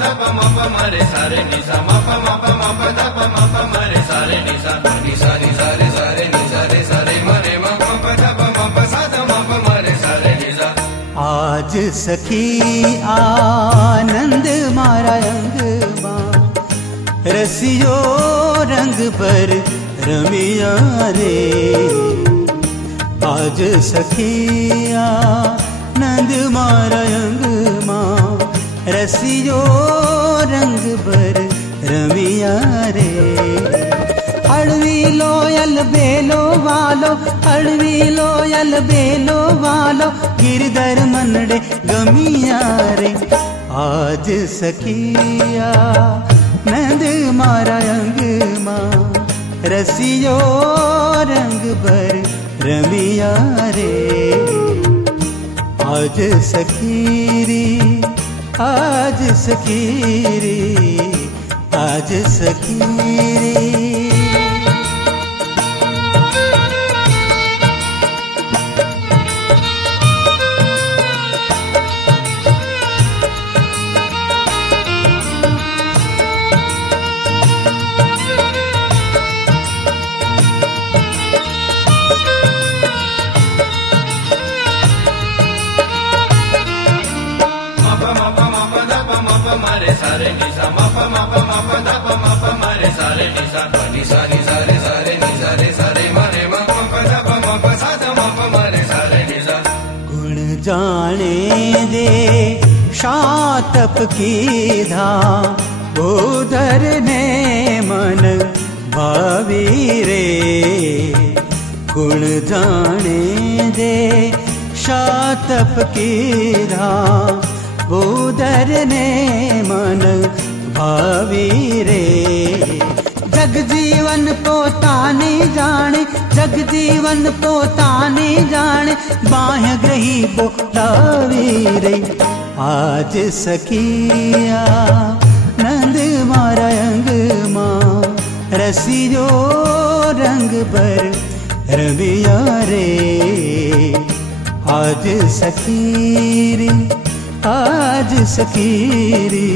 ध प म प म रे सा रे नि सा म प ध प म प म रे सा रे नि सा नि सा नि सा रे सा रे नि सा रे म रे म प ध प म प सा ध म प म रे सा रे नि सा। आज सखी आनंद मारा रंग मां रसियो रंग पर रमिया रे। आज सखी आनंद मारा रंग मां रसियो रंग पर रमिया रे। अड़वी लोयल बेलो वालो अड़वी लोयल बेलो वालो गिरधर मनडे गमिया रे। आज सखिया नंद मारा रंग मां रसियो रंग पर रमिया रे। आज सखीरी आज सखीरी आज सखीरी। रे सा रे नि सा म प ध प म प म रे सा रे नि सा नि सा नि सा रे सा रे नि सा रे सा रे म रे म प ध प म प सा ध म प म रे सा रे नि सा। गुण जाने दे शातप की धाम उधर ने मन भावी रे। गुण जाने दे शातप की धाम उधर ने मन भावी रे। जग जीवन पोताने जाने जग जीवन पोताने जाने बाह्य ग्रही बोलावी रे। आज सखिया नंद मारा रंग मां रसियो रंग पर रमिया रे। आज सखीरी आज सखीरी।